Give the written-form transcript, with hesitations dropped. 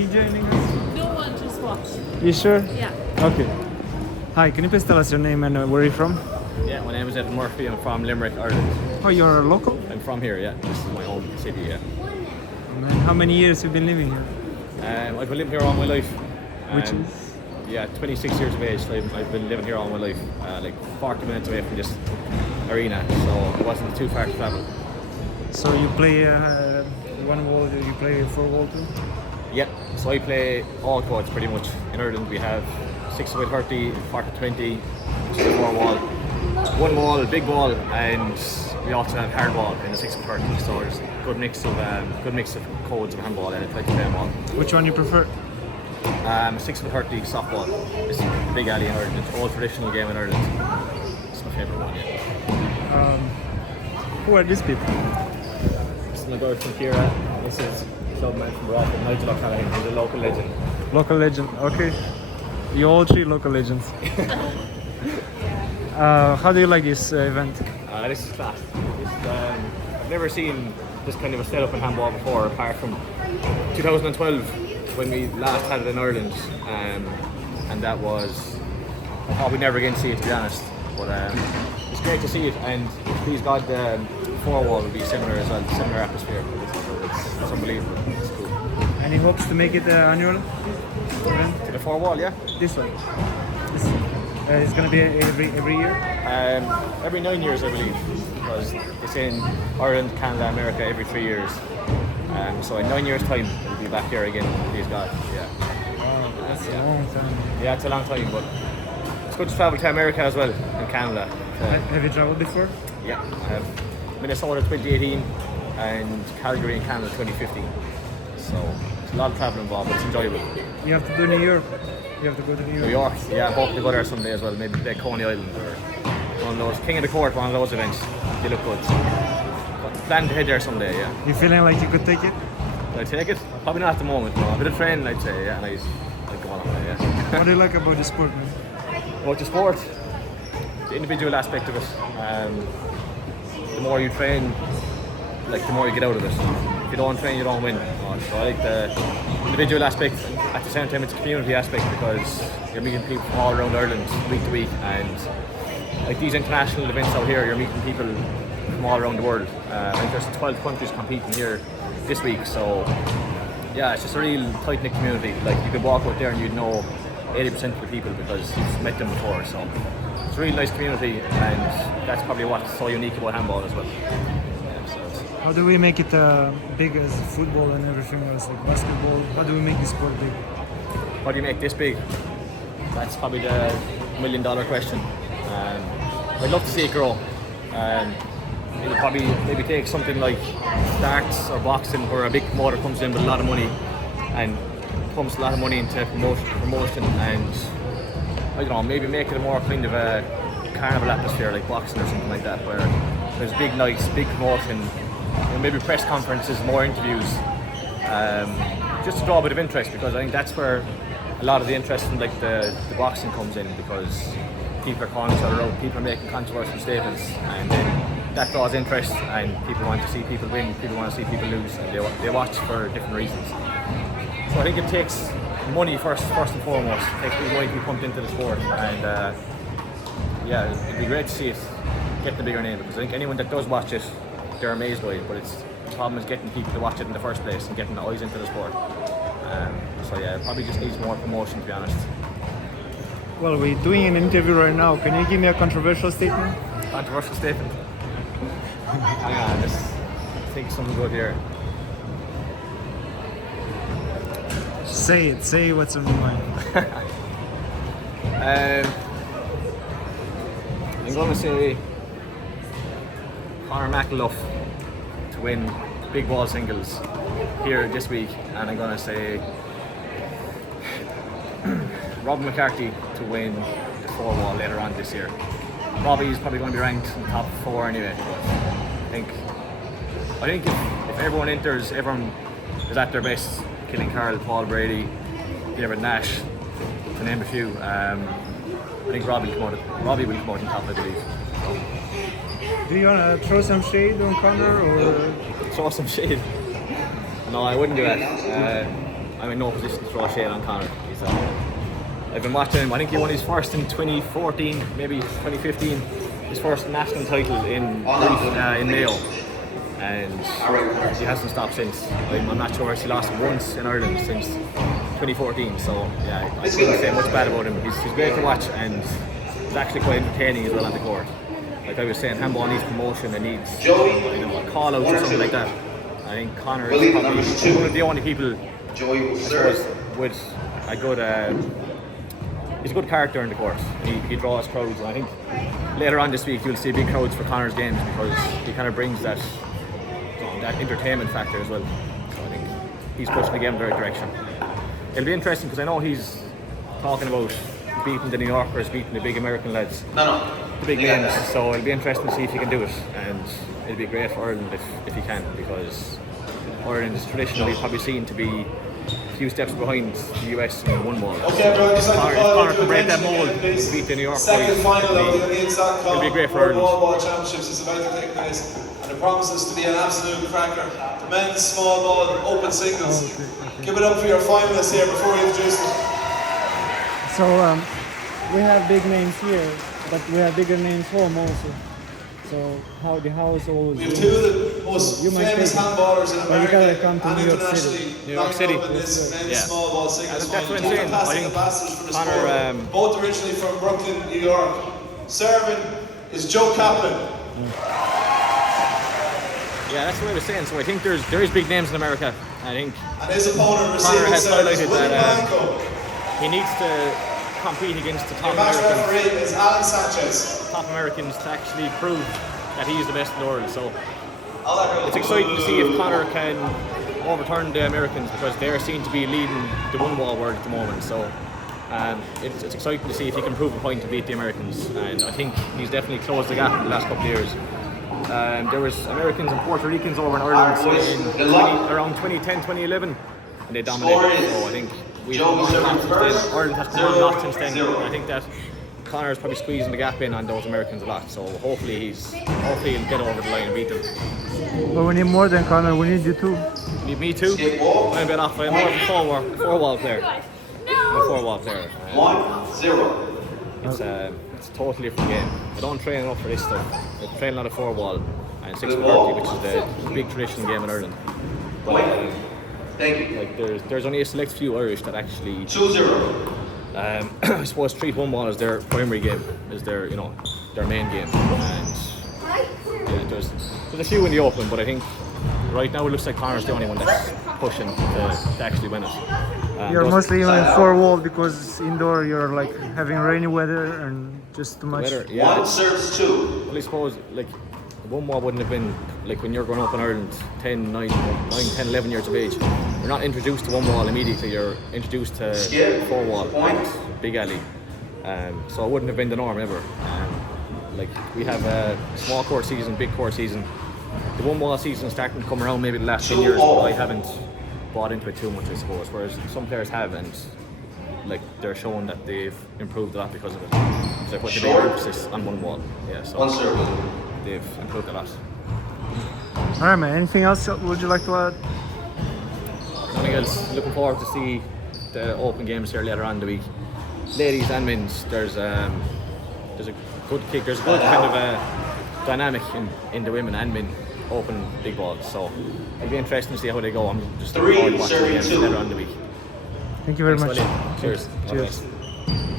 you joining us? No one, just watch. You sure? Yeah. Okay. Hi, can you please tell us your name and where you're from? Yeah, my name is Evan Murphy. I'm from Limerick, Ireland. Oh, you're a local? I'm from here, yeah. This is my home city, yeah. Man, how many years have you been living here? I've been living here all my life. Which is? Yeah, 26 years of age. So I've been living here all my life. Like 40 minutes away from this arena, so it wasn't too far to travel. So you play one wall, you play 4-wall too? Yeah, so I play all courts pretty much. In Ireland we have 6-by-30, 40-20, which is a 4-wall, 1 wall, big wall, and we also have hardball in the 6-by-30. So there's a good mix of codes of handball, and I try to play them all. Which one you prefer? 6-by-30 softball. It's a big alley in Ireland. It's an old traditional game in Ireland. It's my favourite one. Yeah. Who are these people? This is my guy from Kira. This is clubman from Morocco, Nigel O'Callaghan. He's a local legend. Local legend, okay. You all 3 local legends. How do you like this event? This is class. I've never seen this kind of a setup in handball before, apart from 2012 when we last had it in Ireland, and that was I'll probably never again see it, to be honest. But it's great to see it, and please God, the 4-wall will be similar as well, similar atmosphere. It's unbelievable. It's cool. Any hopes to make it annual event? To the 4-wall, yeah. This one. It's gonna be every year. Every 9 years, I believe, because it's in Ireland, Canada, America every 3 years. So in 9 years' time, we'll be back here again. Please God, yeah. Wow, that's a long time. Yeah, it's a long time, but it's good to travel to America as well, and Canada. Have you traveled before? Yeah, I have Minnesota 2018 and Calgary in Canada 2015. So it's a lot of travel involved, but it's enjoyable. You have to do New York. You have to go to New York. New York, yeah, I hope to go there someday as well. Maybe play Coney Island or one of those King of the Court, one of those events. They look good. But plan to head there someday, yeah. You feeling like you could take it? Would I take it? Probably not at the moment. No. A bit of training, I'd say, yeah, and I'd go on with it, yeah. What do you like about the sport, man? About the sport, the individual aspect of it. The more you train, like the more you get out of it. If you don't train, you don't win. So I like the individual aspect. At the same time, it's a community aspect because you're meeting people from all around Ireland week to week, and like these international events out here, you're meeting people from all around the world. I think there's 12 countries competing here this week, so yeah, it's just a real tight-knit community. Like you could walk out there and you'd know 80% of the people because you've met them before. So it's a really nice community, and that's probably what's so unique about handball as well. How do we make it big as football and everything else, like basketball? How do we make this sport big? How do you make this big? That's probably the $1 million question. I'd love to see it grow. It would probably maybe take something like darts or boxing, where a big promoter comes in with a lot of money and pumps a lot of money into promotion, and I don't know, maybe make it a more kind of a carnival atmosphere like boxing or something like that, where there's big nights, big promotion, maybe press conferences, more interviews, just to draw a bit of interest, because I think that's where a lot of the interest in like the boxing comes in, because people are calling each other out, people are making controversial statements, and then that draws interest, and people want to see people win, people want to see people lose, and they watch for different reasons. So I think it takes money first and foremost. It takes big money to be pumped into the sport, and yeah, it'd be great to see it get the bigger name, because I think anyone that does watch it, they're amazed by it, but the problem is getting people to watch it in the first place and getting the eyes into the sport. So yeah, it probably just needs more promotion, to be honest. Well, we're doing an interview right now. Can you give me a controversial statement? Controversial statement? Hang on, let's think something good here. Say what's on your mind. I'm going to say Conor McAuliffe to win big ball singles here this week, and I'm going to say Robin McCarthy to win the 4-wall later on this year. Robbie's probably going to be ranked in the top 4 anyway, but I think if everyone enters, everyone is at their best, Killing Carl, Paul Brady, David Nash, to name a few, I think Robbie will come out on top, I believe. Do you want to throw some shade on Conor, or? Throw some shade? No, I wouldn't do that. I'm in no position to throw shade on Conor. I've been watching him. I think he won his first in 2014, maybe 2015. His first national title in Mayo, and he hasn't stopped since. I'm not sure if he lost once in Ireland since 2014. So yeah, I couldn't say much bad about him. He's great to watch, and he's actually quite entertaining as well on the court. Like I was saying, handball needs promotion. It needs a call out or something like that. I think Conor is probably one of the only people I suppose with a good. He's a good character in the court. He draws crowds, and I think later on this week you'll see big crowds for Conor's games because he kind of brings that entertainment factor as well. So I think he's pushing the game in the right direction. It'll be interesting because I know he's talking about beating the New Yorkers, beating the big American lads, the big names. So it'll be interesting to see if he can do it, and it'll be great for Ireland if he can, because Ireland is traditionally probably seen to be a few steps behind the US in one ball. Okay, everyone, just like If Conor can break that mold, beat the New York second boys, final of the it'll be great for World Ireland. Ball Championships is about to take place, and it promises to be an absolute cracker. The men's small ball open singles. Give it up for your finalists here before we introduce them. So we have big names here, but we have bigger names home also. So how the house always. We have two of the most famous handballers in America come to and New York internationally City. New York City. up in this men's Yeah. small ball singles That's final. what I'm Two saying. fantastic I think ambassadors for the Conor, sport, both originally from Brooklyn, New York. Serving is Joe Kaplan. Yeah, that's what I was saying. So I think there is big names in America. I think And his opponent Conor receiving has service, highlighted Willie that Blanco. he needs to compete against the Your match referee is Alan Sanchez. top Americans to actually prove that he is the best in the world. So it's exciting to see if Conor can overturn the Americans, because they're seen to be leading the one wall world at the moment. So it's exciting to see if he can prove a point to beat the Americans, and I think he's definitely closed the gap in the last couple of years. There was Americans and Puerto Ricans over in Ireland around 2010, 2011, and they dominated. So I think we've won a lot since then. Ireland has come on a lot since then. And I think that Conor's probably squeezing the gap in on those Americans a lot. So hopefully he'll get over the line and beat them. But we need more than Conor. We need you too. Need me too? I'm a bit off. I'm more of a four-wall player. I'm a four-wall player. 1-0. It's a totally different game. I don't train enough for this stuff. I train a lot of four-wall and 6-30, which is the big traditional game in Ireland. But like there's only a select few Irish that actually 2-0. I suppose treat one ball as their primary game, as their main game. And yeah, there's a few in the open, but I think right now it looks like Conor's the only one that's pushing to actually win it. You're mostly in 4-wall because indoor you're like having rainy weather and just too much. Weather, yeah, One serves two. well, I suppose like one wall wouldn't have been like when you're growing up in Ireland 10, 11 years of age. You're not introduced to one wall immediately, you're introduced to four wall and big alley. So it wouldn't have been the norm ever. Like we have a small court season, big court season. The one wall season is starting to come around maybe the last 10 years, but I haven't bought into it too much, I suppose, whereas some players have, and like they're showing that they've improved a lot because of it. Because they put the big emphasis on one wall. Yeah, so they've improved a lot. Alright man, anything else would you like to add? Nothing else. Looking forward to see the open games here later on in the week. Ladies and men's, there's a good kick, there's a good kind of a dynamic in the women and men open big balls. So it'll be interesting to see how they go. I'm just looking forward to watching the games later on in the week. Thank you very Thanks, much. William. Cheers. Cheers. Bye-bye.